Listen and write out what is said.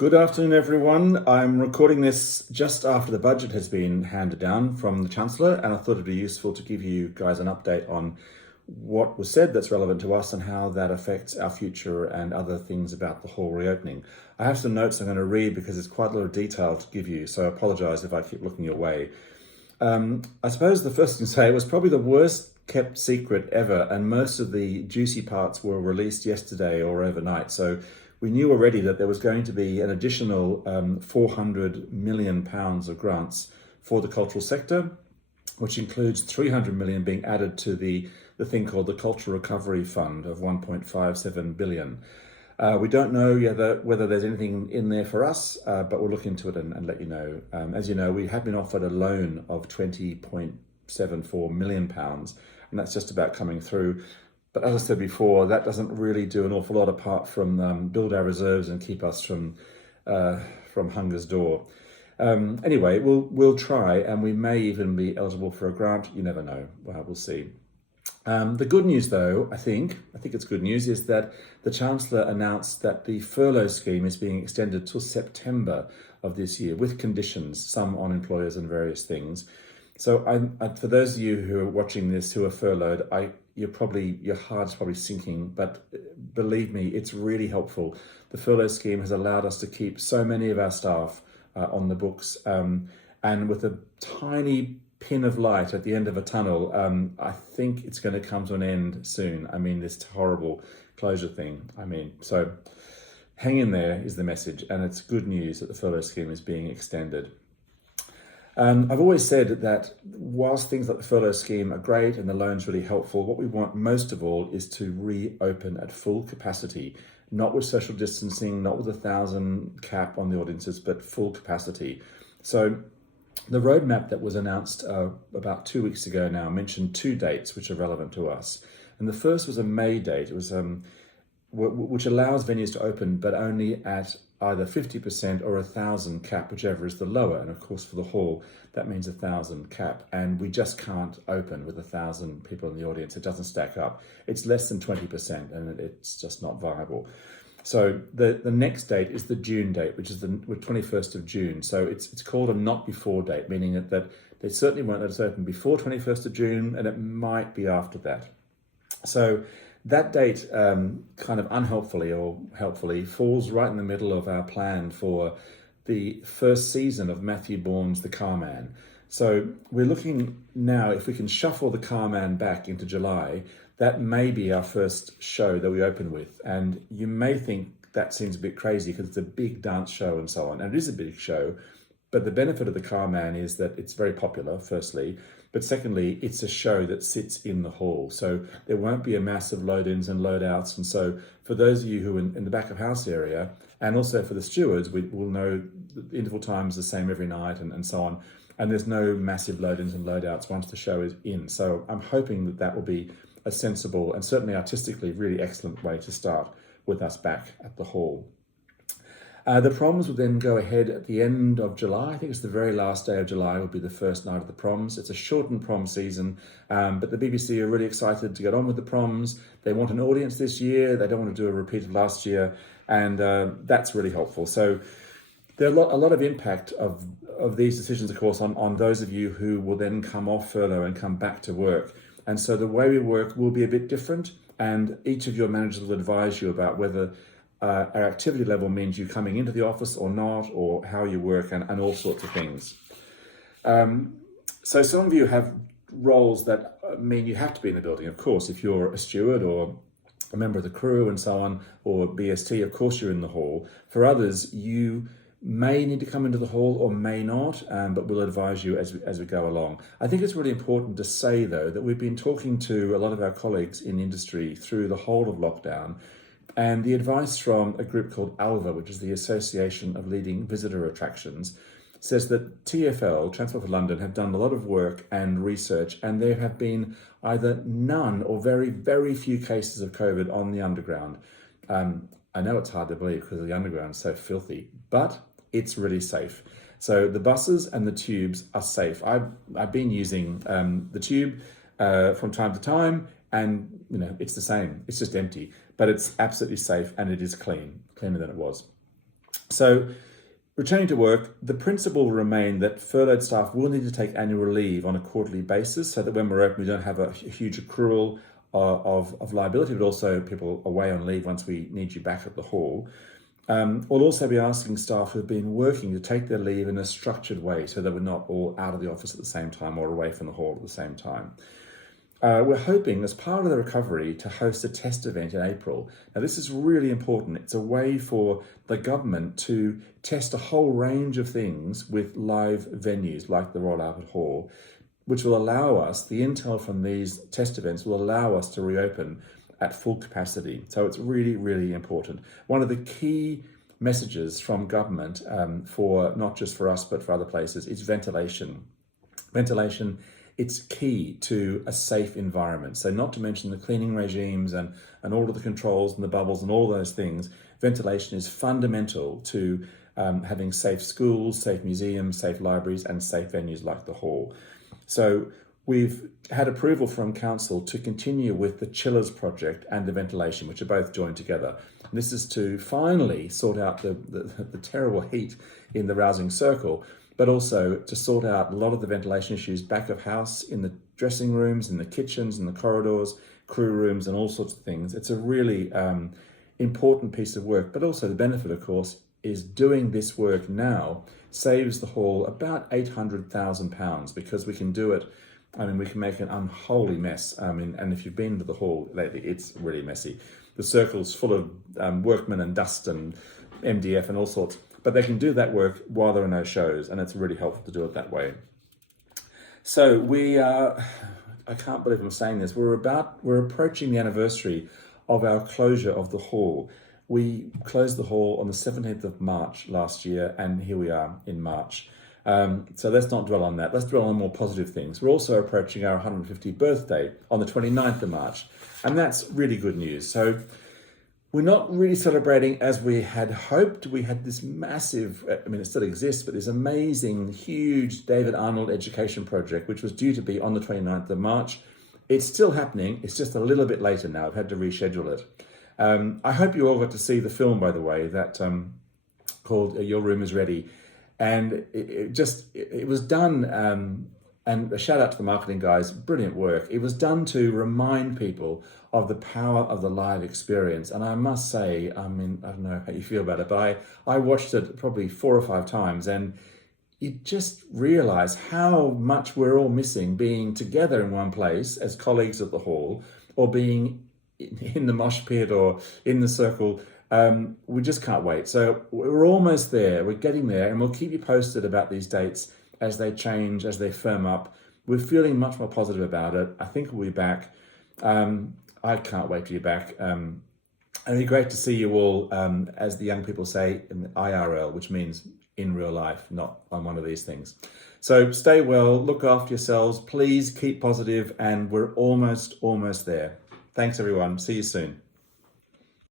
Good afternoon, everyone. I'm recording this just after the budget has been handed down from the Chancellor, and I thought it'd be useful to give you guys an update on what was said that's relevant to us and how that affects our future and other things about the hall reopening. I have some notes I'm going to read because there's quite a lot of detail to give you, so I apologise if I keep looking your way. I suppose the first thing to say, it was probably the worst kept secret ever, and most of the juicy parts were released yesterday or overnight. So we knew already that there was going to be an additional £400 million of grants for the cultural sector, which includes 300 million being added to the thing called the Cultural Recovery Fund of 1.57 billion. We don't know yet whether there's anything in there for us, but we'll look into it and let you know. As you know, we have been offered a loan of £20.74 million, and that's just about coming through. But as I said before, that doesn't really do an awful lot apart from build our reserves and keep us from hunger's door. Anyway, we'll try, and we may even be eligible for a grant. You never know. Well, we'll see. The good news, though, I think it's good news, is that the Chancellor announced that the furlough scheme is being extended till September of this year with conditions, some on employers and various things. So for those of you who are watching this who are furloughed, your heart's probably sinking, but believe me, it's really helpful. The furlough scheme has allowed us to keep so many of our staff on the books, and with a tiny pin of light at the end of a tunnel, I think it's going to come to an end soon. I mean, this horrible closure thing. So hang in there is the message, and it's good news that the furlough scheme is being extended. I've always said that whilst things like the furlough scheme are great and the loan's really helpful, what we want most of all is to reopen at full capacity, not with social distancing, not with 1,000 cap on the audiences, but full capacity. So the roadmap that was announced about 2 weeks ago now mentioned two dates which are relevant to us. And the first was a May date. It was which allows venues to open, but only at either 50% or 1,000 cap, whichever is the lower. And of course, for the hall, that means 1,000 cap. And we just can't open with 1,000 people in the audience. It doesn't stack up. It's less than 20%, and it's just not viable. So the next date is the June date, which is the 21st of June. So it's called a not before date, meaning that they certainly won't let us open before 21st of June, and it might be after that. So that date, kind of unhelpfully or helpfully, falls right in the middle of our plan for the first season of Matthew Bourne's The Carman. So we're looking now, if we can shuffle The Carman back into July, that may be our first show that we open with. And you may think that seems a bit crazy because it's a big dance show and so on. And it is a big show, but the benefit of The Carman is that it's very popular, firstly. But secondly, it's a show that sits in the hall. So there won't be a massive load-ins and load-outs. And so for those of you who are in the back of house area, and also for the stewards, we will know the interval time is the same every night and so on. And there's no massive load-ins and load-outs once the show is in. So I'm hoping that will be a sensible and certainly artistically really excellent way to start with us back at the hall. The proms will then go ahead at the end of July. I think it's the very last day of July will be the first night of the proms. It's a shortened prom season, but the BBC are really excited to get on with the proms. They want an audience this year. They don't want to do a repeat of last year, and that's really helpful. So there are a lot of impact of these decisions, of course, on those of you who will then come off furlough and come back to work. And so the way we work will be a bit different, and each of your managers will advise you about whether our activity level means you coming into the office or not, or how you work, and all sorts of things. So some of you have roles that mean you have to be in the building. Of course, if you're a steward or a member of the crew and so on, or BST, of course you're in the hall. For others, you may need to come into the hall or may not, but we'll advise you as we go along. I think it's really important to say, though, that we've been talking to a lot of our colleagues in industry through the whole of lockdown, and the advice from a group called ALVA, which is the Association of Leading Visitor Attractions, says that TfL, Transport for London, have done a lot of work and research, and there have been either none or very, very few cases of COVID on the Underground. I know it's hard to believe because the Underground is so filthy, but it's really safe. So the buses and the tubes are safe. I've been using the tube from time to time, and it's the same. It's just empty, but it's absolutely safe and it is cleaner than it was. So returning to work, the principle will remain that furloughed staff will need to take annual leave on a quarterly basis so that when we're open, we don't have a huge accrual of liability, but also people away on leave once we need you back at the hall. We'll also be asking staff who have been working to take their leave in a structured way so that we're not all out of the office at the same time or away from the hall at the same time. We're hoping, as part of the recovery, to host a test event in April. Now, this is really important. It's a way for the government to test a whole range of things with live venues like the Royal Albert Hall, which will allow us, the intel from these test events will allow us to reopen at full capacity. So it's really, really important. One of the key messages from government for not just for us, but for other places is ventilation. Ventilation, it's key to a safe environment. So not to mention the cleaning regimes and all of the controls and the bubbles and all those things, ventilation is fundamental to having safe schools, safe museums, safe libraries and safe venues like the hall. So we've had approval from Council to continue with the chillers project and the ventilation, which are both joined together. And this is to finally sort out the terrible heat in the Rousing Circle, but also to sort out a lot of the ventilation issues back of house, in the dressing rooms, in the kitchens, in the corridors, crew rooms, and all sorts of things. It's a really important piece of work, but also the benefit, of course, is doing this work now saves the hall about £800,000 because we can do it. I mean, we can make an unholy mess. I mean, and if you've been to the hall lately, it's really messy. The circle's full of workmen and dust and MDF and all sorts. But they can do that work while there are no shows, and it's really helpful to do it that way. So we are, I can't believe I'm saying this, we're approaching the anniversary of our closure of the hall. We closed the hall on the 17th of March last year, and here we are in March. So let's not dwell on that. Let's dwell on more positive things. We're also approaching our 150th birthday on the 29th of March, and that's really good news. So we're not really celebrating as we had hoped. We had this massive, I mean, it still exists, but this amazing, huge David Arnold education project, which was due to be on the 29th of March. It's still happening. It's just a little bit later now. I've had to reschedule it. I hope you all got to see the film, by the way, that called Your Room is Ready. And it was done, and a shout out to the marketing guys, brilliant work. It was done to remind people of the power of the live experience. And I must say, I mean, I don't know how you feel about it, but I watched it probably 4 or 5 times, and you just realize how much we're all missing being together in one place as colleagues at the hall, or being in the mosh pit or in the circle. We just can't wait. So we're almost there. We're getting there, and we'll keep you posted about these dates as they change, as they firm up. We're feeling much more positive about it. I think we'll be back. I can't wait to be back. And it'd be great to see you all, as the young people say, in IRL, which means in real life, not on one of these things. So stay well, look after yourselves. Please keep positive, and we're almost there. Thanks, everyone. See you soon.